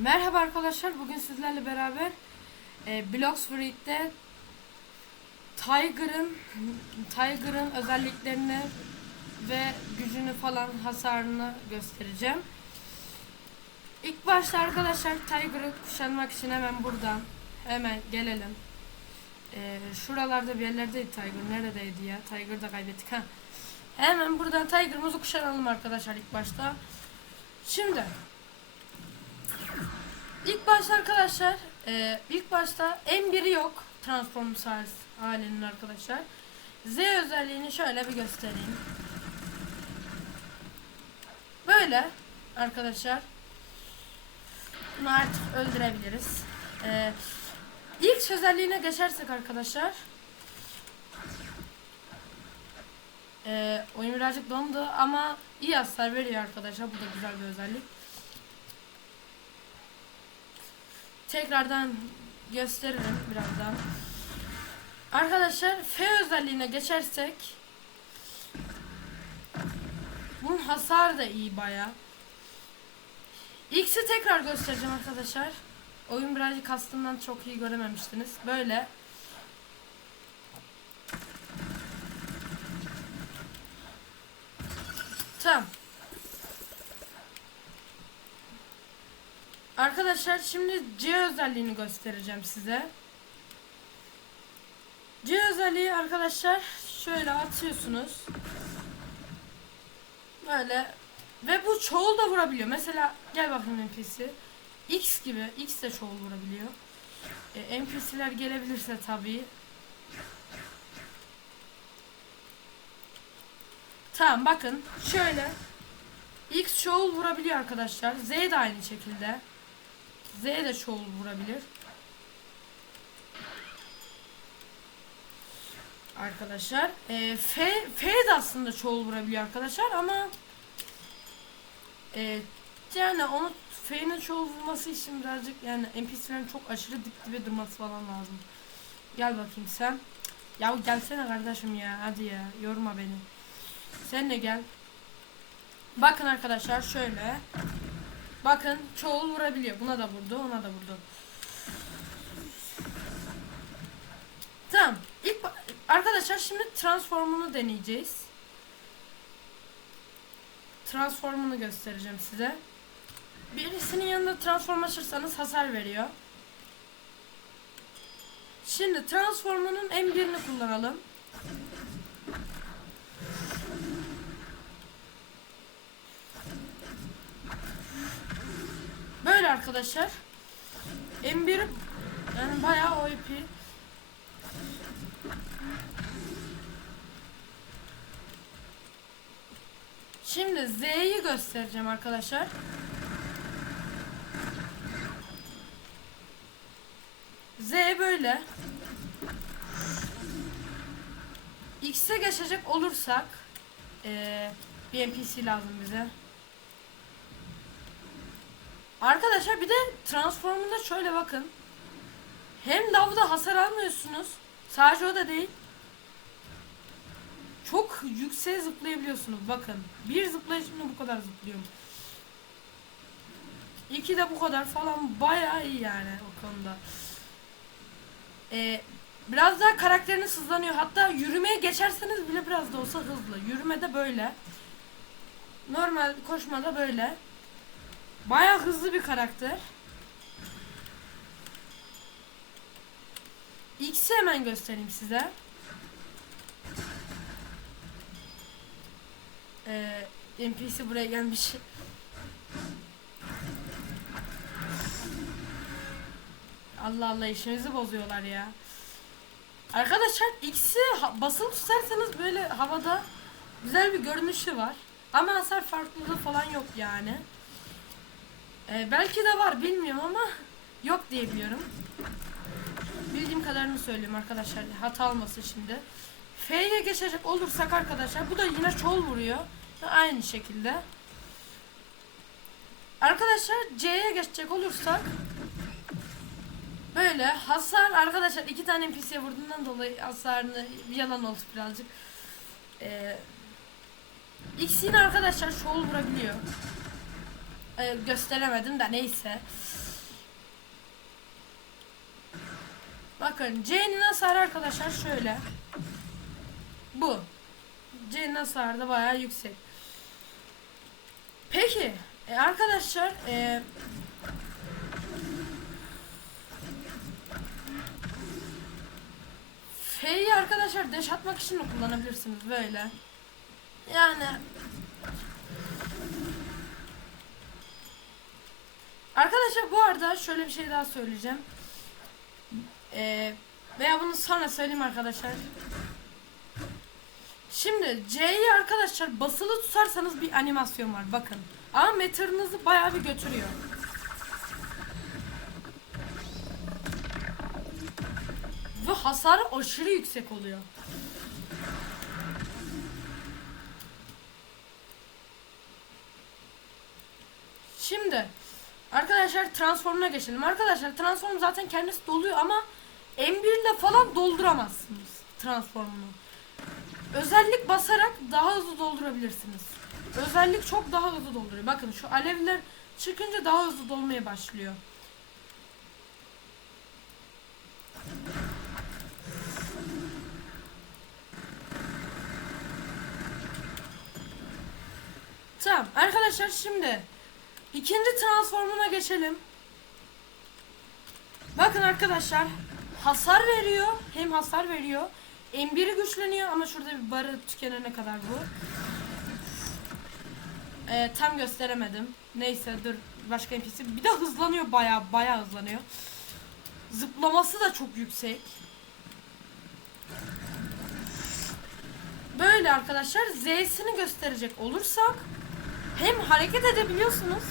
Merhaba arkadaşlar. Bugün sizlerle beraber e, Blocks Freak'te Tiger'ın Tiger'ın özelliklerini ve gücünü falan hasarını göstereceğim. İlk başta arkadaşlar Tiger'ı kuşanmak için hemen buradan hemen gelelim. E, şuralarda bir yerlerdeydi Tiger. Neredeydi ya? Tiger'ı da kaybettik ha. Hemen buradan Tiger'ımızı kuşanalım arkadaşlar ilk başta. Şimdi İlk başta arkadaşlar, e, ilk başta M1'i yok Transformers halinin arkadaşlar. Z özelliğini şöyle bir göstereyim. Böyle arkadaşlar. Bunu artık öldürebiliriz. E, ilk özelliğine geçersek arkadaşlar. E, oyun birazcık dondu ama iyi hasar veriyor arkadaşlar. Bu da güzel bir özellik. Tekrardan gösteririm birazdan. Arkadaşlar F özelliğine geçersek bunun hasar da iyi baya. X'i tekrar göstereceğim arkadaşlar. Oyun birazcık kastından çok iyi görememiştiniz. Böyle Tamam. Arkadaşlar şimdi C özelliğini göstereceğim size. C özelliği arkadaşlar şöyle atıyorsunuz. Böyle ve bu çoğul da vurabiliyor. Mesela gel bakayım NPC. X gibi X de çoğul vurabiliyor. E, NPC'ler gelebilirse tabii. Tamam bakın şöyle X çoğul vurabiliyor arkadaşlar. Z de aynı şekilde. Z de çoğul vurabilir. Arkadaşlar. E, F, F de aslında çoğul vurabiliyor arkadaşlar ama e, yani onu F'nin çoğul vurması için birazcık yani NPC'lerin çok aşırı dip dibe durması falan lazım. Gel bakayım sen. Ya gelsene kardeşim ya hadi ya yorma beni. Sen de gel. Bakın arkadaşlar şöyle. Bakın çoğul vurabiliyor. Buna da vurdu, ona da vurdu. Tamam. İlk arkadaşlar şimdi transformunu deneyeceğiz. Transformunu göstereceğim size. Birisinin yanında transform açırsanız hasar veriyor. Şimdi transformunun en birini kullanalım. Böyle arkadaşlar. M1 yani bayağı OP. Şimdi Z'yi göstereceğim arkadaşlar. Z böyle. X'e geçecek olursak ee, bir NPC lazım bize. Arkadaşlar bir de transformunda şöyle bakın. Hem lavda hasar almıyorsunuz. Sadece o da değil. Çok yükseğe zıplayabiliyorsunuz. Bakın. Bir zıplayışımda bu kadar zıplıyorum. İki de bu kadar falan bayağı iyi yani o konuda. Ee, biraz daha karakteriniz hızlanıyor. Hatta yürümeye geçerseniz bile biraz da olsa hızlı. Yürümede böyle. Normal koşmada böyle. Baya hızlı bir karakter. X'i hemen göstereyim size. Ee, NPC buraya gelmiş. Allah Allah işimizi bozuyorlar ya. Arkadaşlar X'i basılı tutarsanız böyle havada güzel bir görünüşü var. Ama hasar farklılığı falan yok yani. Ee, belki de var bilmiyorum ama yok diye biliyorum. Bildiğim kadarını söyleyeyim arkadaşlar. Hata olmasın şimdi. F'ye geçecek olursak arkadaşlar bu da yine çoğul vuruyor. Aynı şekilde. Arkadaşlar C'ye geçecek olursak böyle hasar arkadaşlar iki tane NPC'ye vurduğundan dolayı hasarını yalan oldu birazcık. Ee, X yine arkadaşlar çoğul vurabiliyor. E, gösteremedim de neyse. Bakın C'nin hasarı arkadaşlar şöyle. Bu. C'nin hasarı da bayağı yüksek. Peki e, arkadaşlar e, F'yi arkadaşlar deş atmak için de kullanabilirsiniz böyle. Yani Arkadaşlar bu arada şöyle bir şey daha söyleyeceğim. Ee, veya bunu sonra söyleyeyim arkadaşlar. Şimdi C'yi arkadaşlar basılı tutarsanız bir animasyon var bakın. Ama meterinizi bayağı bir götürüyor. Ve hasarı aşırı yüksek oluyor. Şimdi arkadaşlar transformuna geçelim. Arkadaşlar transform zaten kendisi doluyor ama M1 ile falan dolduramazsınız transformunu. Özellik basarak daha hızlı doldurabilirsiniz. Özellik çok daha hızlı dolduruyor. Bakın şu alevler çıkınca daha hızlı dolmaya başlıyor. Tamam arkadaşlar şimdi ikinci transformuna geçelim. Bakın arkadaşlar hasar veriyor hem hasar veriyor. M1'i güçleniyor ama şurada bir barı tükenene kadar bu. Ee, tam gösteremedim. Neyse dur başka NPC. Bir de hızlanıyor baya baya hızlanıyor. Zıplaması da çok yüksek. Böyle arkadaşlar Z'sini gösterecek olursak hem hareket edebiliyorsunuz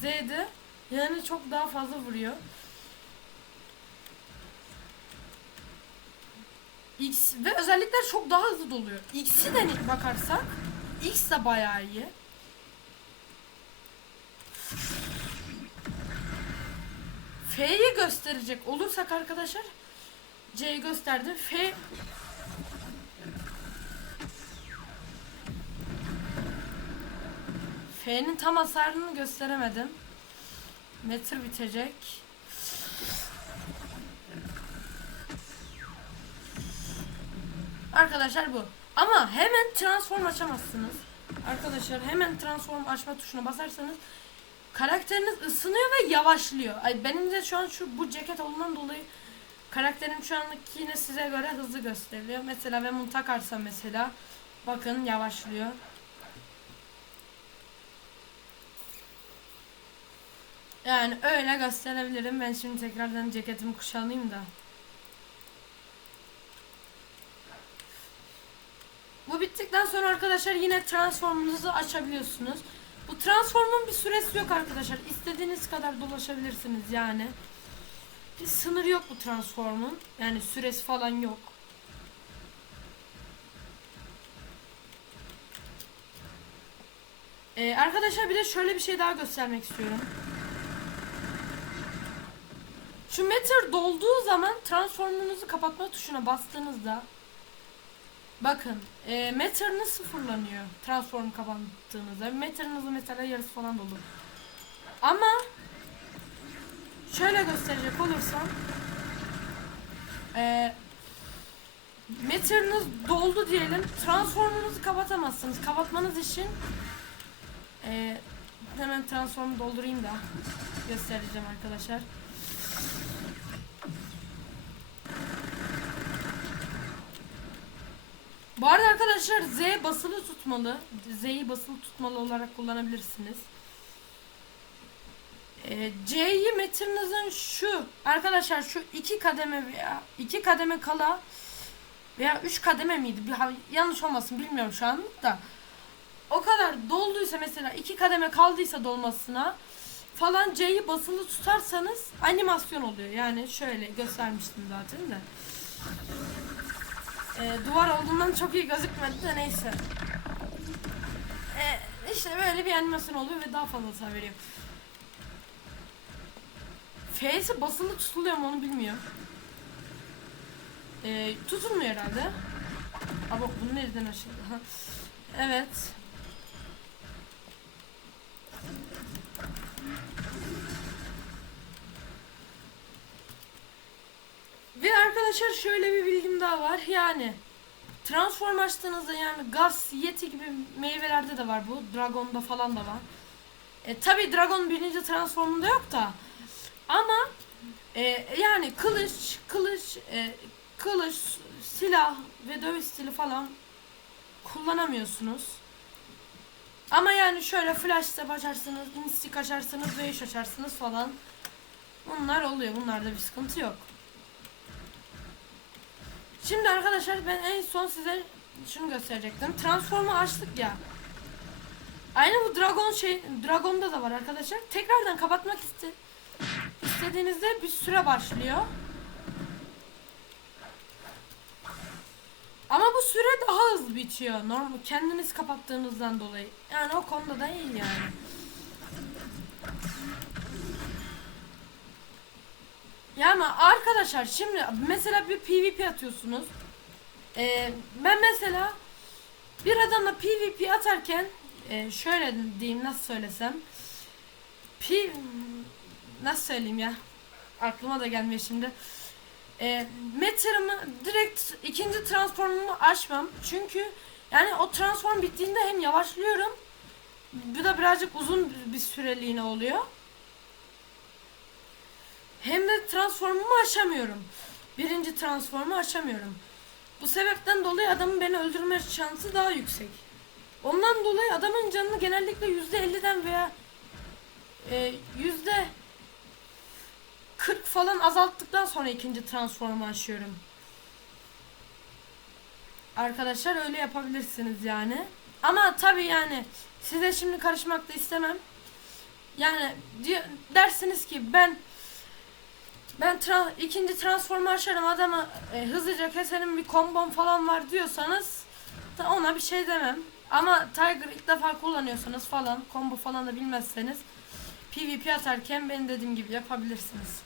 Z'de yani çok daha fazla vuruyor. X ve özellikler çok daha hızlı doluyor. X'i de bakarsak X de bayağı iyi. F'yi gösterecek olursak arkadaşlar C'yi gösterdim. F F'nin tam hasarını gösteremedim. Metre bitecek. Arkadaşlar bu. Ama hemen transform açamazsınız. Arkadaşlar hemen transform açma tuşuna basarsanız karakteriniz ısınıyor ve yavaşlıyor. Ay benim de şu an şu bu ceket olduğundan dolayı karakterim şu anlık yine size göre hızlı gösteriliyor. Mesela ben bunu takarsam mesela bakın yavaşlıyor. Yani öyle gösterebilirim. Ben şimdi tekrardan ceketimi kuşanayım da. Bu bittikten sonra arkadaşlar yine transformunuzu açabiliyorsunuz. Bu transformun bir süresi yok arkadaşlar. İstediğiniz kadar dolaşabilirsiniz yani. Bir sınır yok bu transformun. Yani süresi falan yok. Ee, arkadaşlar bir de şöyle bir şey daha göstermek istiyorum. Şu meter dolduğu zaman transformunuzu kapatma tuşuna bastığınızda bakın e, meteriniz sıfırlanıyor transform kapattığınızda. Meterinizin mesela yarısı falan dolu. Ama şöyle gösterecek olursam e, meteriniz doldu diyelim transformunuzu kapatamazsınız. Kapatmanız için e, hemen transformu doldurayım da göstereceğim arkadaşlar. Bu arada arkadaşlar Z basılı tutmalı. Z'yi basılı tutmalı olarak kullanabilirsiniz. Ee, C'yi metrinizin şu arkadaşlar şu iki kademe veya iki kademe kala veya üç kademe miydi? Bir yanlış olmasın bilmiyorum şu an da. O kadar dolduysa mesela iki kademe kaldıysa dolmasına falan C'yi basılı tutarsanız animasyon oluyor. Yani şöyle göstermiştim zaten de. Ee, duvar olduğundan çok iyi gözükmedi de neyse. Ee, işte böyle bir animasyon oluyor ve daha fazla veriyor. F'si basılı tutuluyor mu onu bilmiyorum. Ee, tutulmuyor herhalde. Bak bunu nereden açıldı? Evet. Ve arkadaşlar şöyle bir bilgim daha var. Yani transform açtığınızda yani gaz, yeti gibi meyvelerde de var bu. Dragon'da falan da var. E, tabi Dragon birinci transformunda yok da. Ama e, yani kılıç, kılıç, e, kılıç, silah ve dövüş stili falan kullanamıyorsunuz. Ama yani şöyle flash step açarsınız, instik açarsınız, iş açarsınız falan. Bunlar oluyor. Bunlarda bir sıkıntı yok. Şimdi arkadaşlar ben en son size şunu gösterecektim. Transformu açtık ya. Aynı bu Dragon şey Dragon'da da var arkadaşlar. Tekrardan kapatmak iste istediğinizde bir süre başlıyor. Ama bu süre daha hızlı bitiyor. Normal kendiniz kapattığınızdan dolayı. Yani o konuda da iyi yani. Ama arkadaşlar şimdi mesela bir PvP atıyorsunuz. Ee, ben mesela bir adamla PvP atarken e, şöyle diyeyim nasıl söylesem. P nasıl söyleyeyim ya? Aklıma da gelmiyor şimdi. E, Matter'ımı direkt ikinci transformumu açmam. Çünkü yani o transform bittiğinde hem yavaşlıyorum. Bu da birazcık uzun bir süreliğine oluyor. Hem de transformumu aşamıyorum. Birinci transformu aşamıyorum. Bu sebepten dolayı adamın beni öldürme şansı daha yüksek. Ondan dolayı adamın canını genellikle yüzde 50'den veya e, yüzde 40 falan azalttıktan sonra ikinci transformu açıyorum. Arkadaşlar öyle yapabilirsiniz yani. Ama tabi yani size şimdi karışmak da istemem. Yani dersiniz ki ben ben tra ikinci transformu açarım adamı e, hızlıca keserim bir kombom falan var diyorsanız da ona bir şey demem. Ama Tiger ilk defa kullanıyorsanız falan combo falan da bilmezseniz PvP atarken benim dediğim gibi yapabilirsiniz.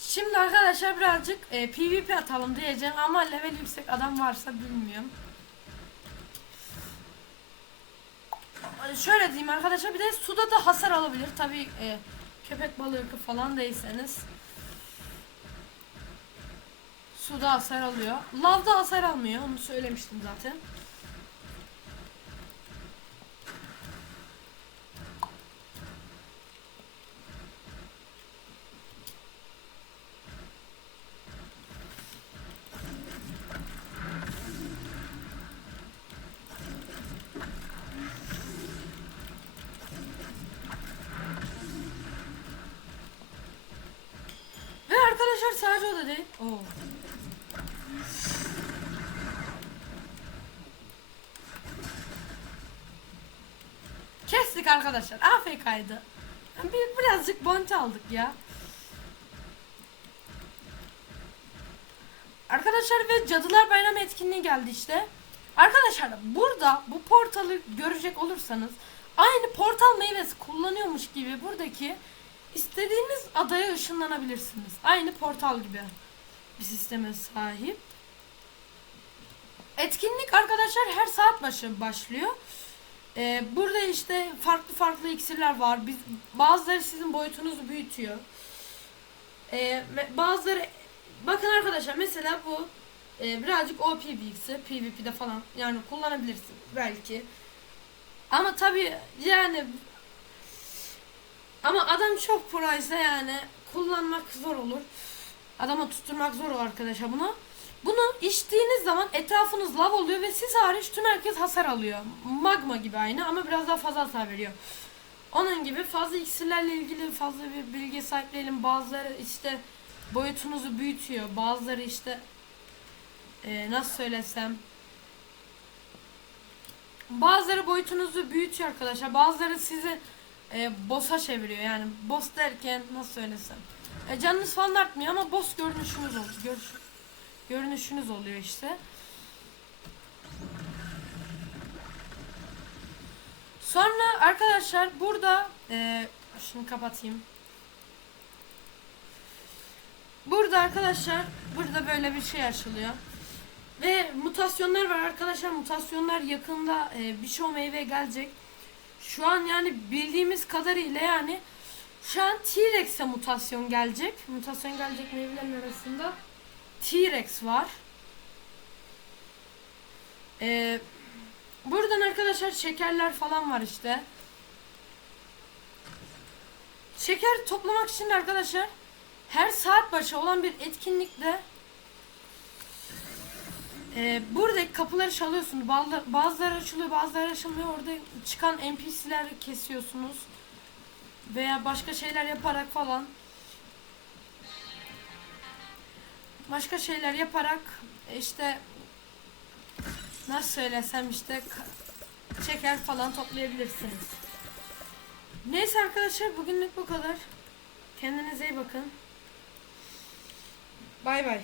Şimdi arkadaşlar birazcık e, PvP atalım diyeceğim ama level yüksek adam varsa bilmiyorum. Şöyle diyeyim arkadaşlar bir de suda da hasar alabilir. Tabi e, köpek balığı falan değilseniz. Suda hasar alıyor. Lavda hasar almıyor. Onu söylemiştim zaten. Ve o da değil. Oo. Kestik arkadaşlar. AFK'ydı. Bir, birazcık bonti aldık ya. Arkadaşlar ve Cadılar Bayramı etkinliği geldi işte. Arkadaşlar burada bu portalı görecek olursanız aynı portal meyvesi kullanıyormuş gibi buradaki istediğiniz adaya ışınlanabilirsiniz. Aynı portal gibi bir sisteme sahip. Etkinlik arkadaşlar her saat başı başlıyor. Ee, burada işte farklı farklı iksirler var. Biz, bazıları sizin boyutunuzu büyütüyor. Ee, bazıları bakın arkadaşlar mesela bu e, birazcık OP bir iksir. PvP'de falan yani kullanabilirsin belki. Ama tabi yani ama adam çok ise yani kullanmak zor olur. Adama tutturmak zor olur arkadaşlar bunu. Bunu içtiğiniz zaman etrafınız lav oluyor ve siz hariç tüm herkes hasar alıyor. Magma gibi aynı ama biraz daha fazla hasar veriyor. Onun gibi fazla iksirlerle ilgili fazla bir bilgi sahip değilim. Bazıları işte boyutunuzu büyütüyor. Bazıları işte e, nasıl söylesem bazıları boyutunuzu büyütüyor arkadaşlar. Bazıları sizi e, boss'a çeviriyor. Yani boss derken nasıl söylesem. E, canınız falan artmıyor ama boss görünüşünüz oluyor. Görüş, görünüşünüz oluyor işte. Sonra arkadaşlar burada e, şunu kapatayım. Burada arkadaşlar burada böyle bir şey açılıyor. Ve mutasyonlar var arkadaşlar. Mutasyonlar yakında e, birçok meyve gelecek. Şu an yani bildiğimiz kadarıyla yani şu an T-Rex'e mutasyon gelecek. Mutasyon gelecek meyvelerin arasında T-Rex var. Ee, buradan arkadaşlar şekerler falan var işte. Şeker toplamak için arkadaşlar her saat başı olan bir etkinlikte e, buradaki kapıları çalıyorsunuz. Bazıları, açılıyor bazıları açılmıyor. Orada çıkan NPC'leri kesiyorsunuz. Veya başka şeyler yaparak falan. Başka şeyler yaparak işte nasıl söylesem işte şeker falan toplayabilirsiniz. Neyse arkadaşlar bugünlük bu kadar. Kendinize iyi bakın. Bay bay.